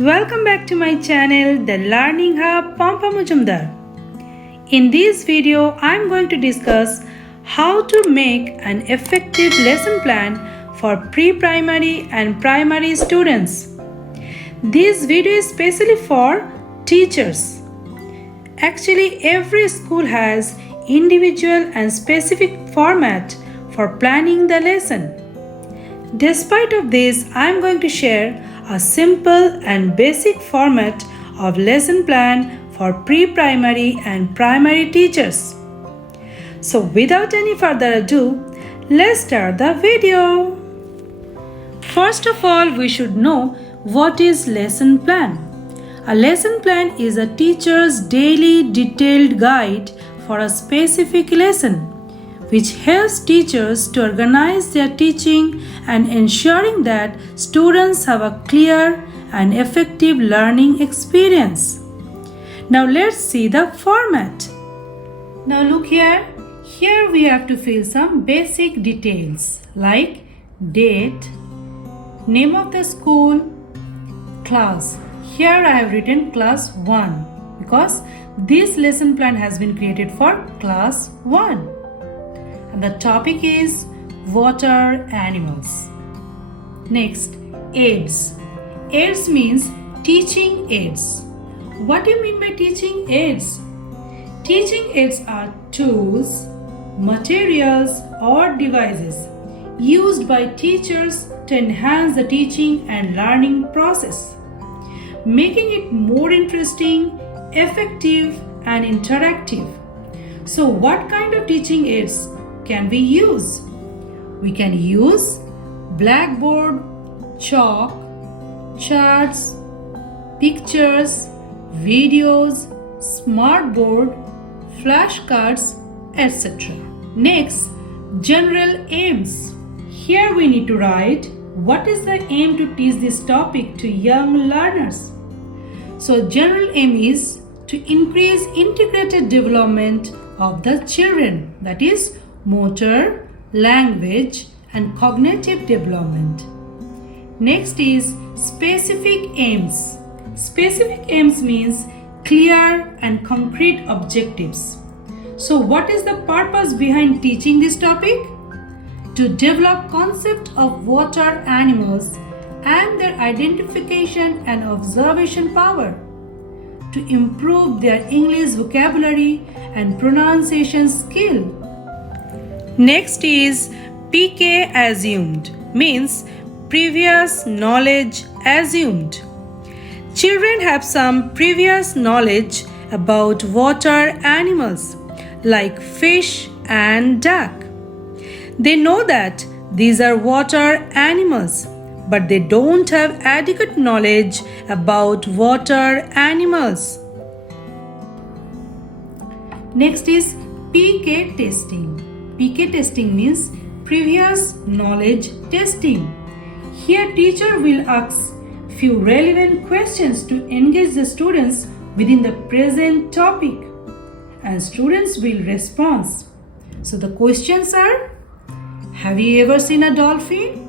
Welcome back to my channel, the Learning Hub Pampa Majumdar. In this video, I am going to discuss how to make an effective lesson plan for pre-primary and primary students. This video is specially for teachers. Actually, every school has individual and specific format for planning the lesson. Despite of this, I am going to share a simple and basic format of lesson plan for pre-primary and primary teachers. So without any further ado, let's start the video. First of all, we should know what is lesson plan. A lesson plan is a teacher's daily detailed guide for a specific lesson, which helps teachers to organize their teaching and ensuring that students have a clear and effective learning experience. Now let's see the format. Now look here. Here we have to fill some basic details like date, name of the school, class. Here I have written class 1 because this lesson plan has been created for class 1. And the topic is water animals. Next, aids. Aids means teaching aids. What do you mean by teaching aids? Teaching aids are tools, materials or devices used by teachers to enhance the teaching and learning process, making it more interesting, effective and interactive. So what kind of teaching aids can we use? We can use blackboard, chalk, charts, pictures, videos, smartboard, flashcards, etc. Next, general aims. Here we need to write what is the aim to teach this topic to young learners. So general aim is to increase integrated development of the children, that is motor, language and cognitive development. Next is specific aims. Specific aims means clear and concrete objectives. So what is the purpose behind teaching this topic? To develop concept of water animals and their identification and observation power, to improve their English vocabulary and pronunciation skill. Next is PK assumed, means previous knowledge assumed. Children have some previous knowledge about water animals like fish and duck. They know that these are water animals, but they don't have adequate knowledge about water animals. Next is PK testing. PK testing means previous knowledge testing. Here teacher will ask few relevant questions to engage the students within the present topic and students will respond. So the questions are, have you ever seen a dolphin?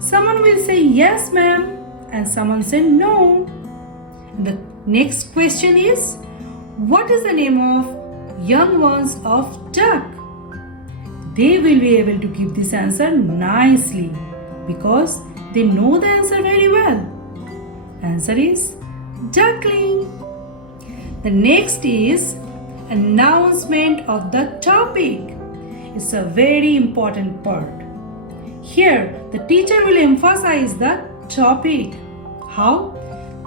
Someone will say yes ma'am and someone say no. And the next question is, what is the name of young ones of duck? They will be able to give this answer nicely because they know the answer very well. Answer is duckling. The next is announcement of the topic. It's a very important part. Here the teacher will emphasize the topic. How?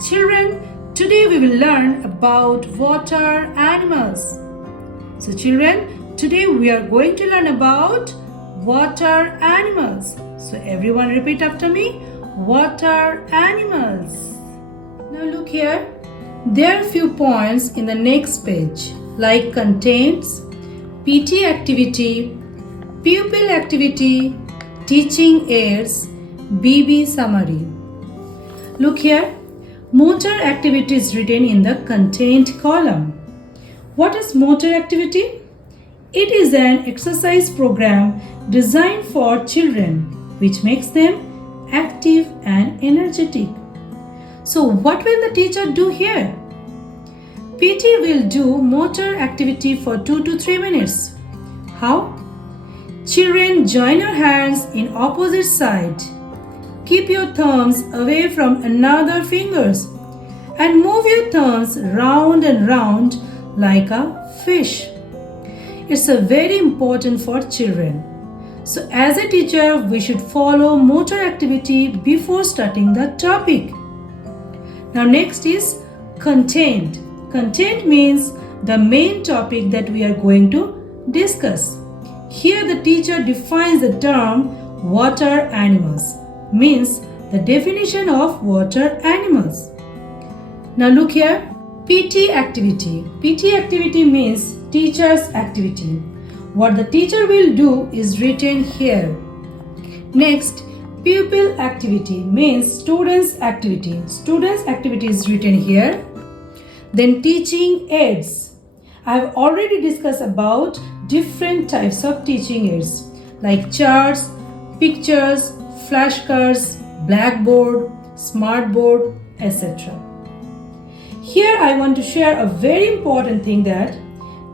Children, today we will learn about water animals. So children, today we are going to learn about water animals. So everyone repeat after me. Water animals. Now look here. There are few points in the next page like contents, PT activity, pupil activity, teaching aids, BB summary. Look here. Motor activity is written in the content column. What is motor activity? It is an exercise program designed for children which makes them active and energetic. So what will the teacher do here? PT will do motor activity for 2 to 3 minutes. How? Children, join your hands in opposite side. Keep your thumbs away from another fingers and move your thumbs round and round like a fish. It's a very important for children. So as a teacher, we should follow motor activity before starting the topic. Now next is content. Content means the main topic that we are going to discuss. Here the teacher defines the term water animals, means the definition of water animals. Now look here, PT activity. PT activity means teacher's activity. What the teacher will do is written here. Next, pupil activity means students' activity. Students' activity is written here. Then teaching aids. I have already discussed about different types of teaching aids like charts, pictures, flashcards, blackboard, smartboard, etc. Here I want to share a very important thing that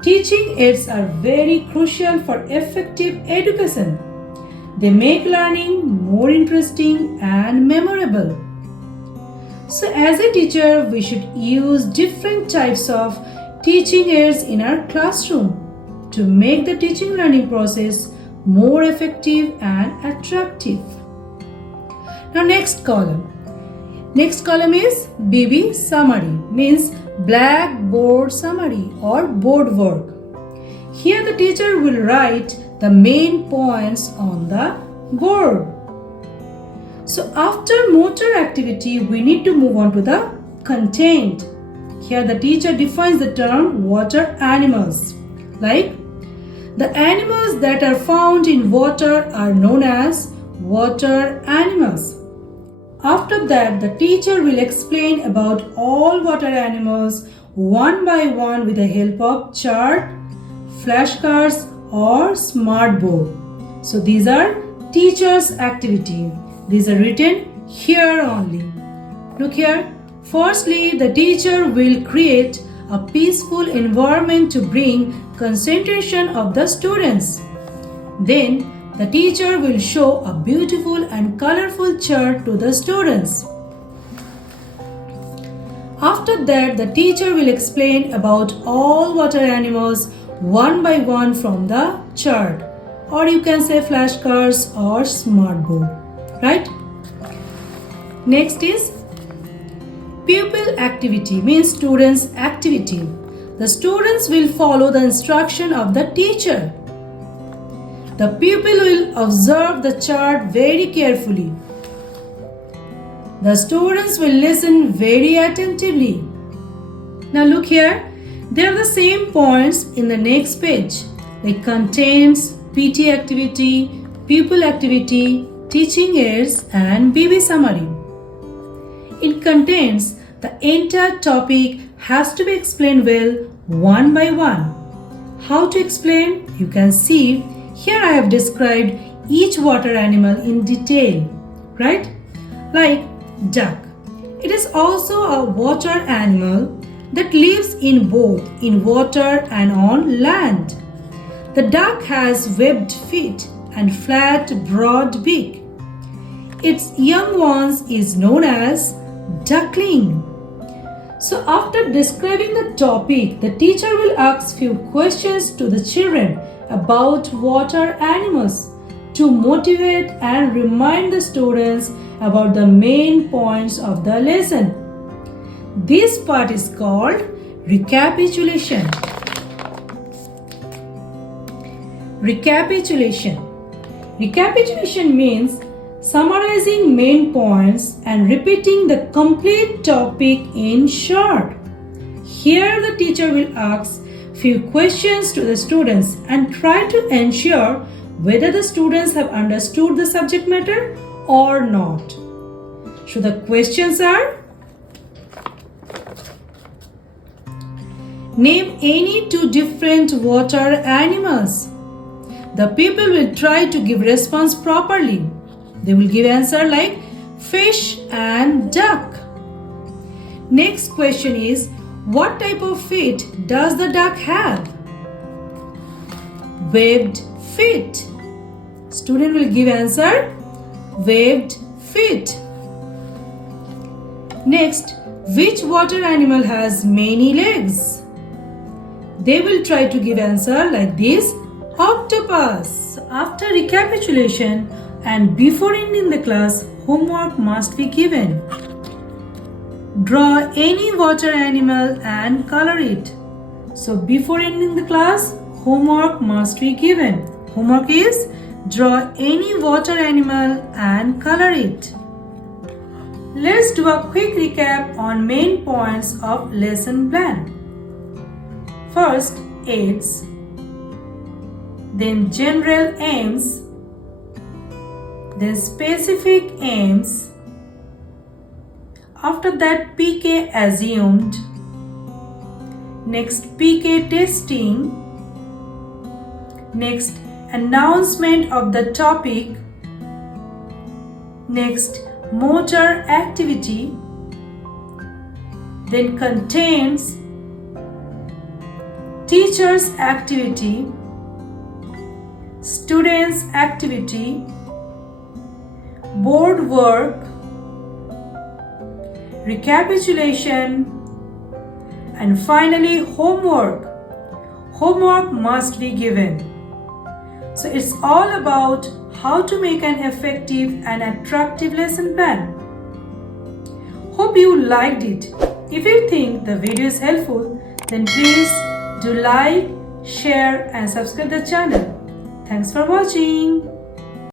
teaching aids are very crucial for effective education. They make learning more interesting and memorable. So as a teacher, we should use different types of teaching aids in our classroom to make the teaching learning process more effective and attractive. Now next column. Next column is BB summary, means blackboard summary or board work. Here the teacher will write the main points on the board. So after motor activity, we need to move on to the content. Here the teacher defines the term water animals. Like the animals that are found in water are known as water animals. After that, the teacher will explain about all water animals one by one with the help of chart, flashcards or smartboard. So these are teacher's activity. These are written here only. Look here. Firstly, the teacher will create a peaceful environment to bring concentration of the students. Then the teacher will show a beautiful and colorful chart to the students. After that, the teacher will explain about all water animals one by one from the chart, or you can say flashcards or smartboard, right? Next is pupil activity, means students' activity. The students will follow the instruction of the teacher. The pupil will observe the chart very carefully. The students will listen very attentively. Now look here, they are the same points in the next page, like contents, PT activity, pupil activity, teaching aids and BB summary. It contains the entire topic has to be explained well one by one. How to explain? You can see here I have described each water animal in detail, right? Like duck. It is also a water animal that lives in both in water and on land. The duck has webbed feet and flat, broad beak. Its young ones is known as duckling. So after describing the topic, the teacher will ask few questions to the children about water animals to motivate and remind the students about the main points of the lesson. This part is called recapitulation. Recapitulation. Recapitulation means summarizing main points and repeating the complete topic in short. Here the teacher will ask few questions to the students and try to ensure whether the students have understood the subject matter or not. So the questions are: name any two different water animals. The people will try to give response properly. They will give answer like fish and duck. Next question is, what type of feet does the duck have? Webbed feet. Student will give answer, webbed feet. Next, which water animal has many legs? They will try to give answer like this, octopus. After recapitulation and before ending the class, homework must be given. Draw any water animal and color it. So before ending the class, homework must be given. Homework is draw any water animal and color it. Let's do a quick recap on main points of lesson plan. First, aids, then general aims, then specific aims. After that, PK assumed. Next, PK testing. Next, announcement of the topic. Next, motor activity. Then contains teacher's activity, students' activity, board work, recapitulation, and finally homework. Homework must be given. So it's all about how to make an effective and attractive lesson plan. Hope you liked it. If you think the video is helpful, then please do like, share and subscribe the channel. Thanks for watching.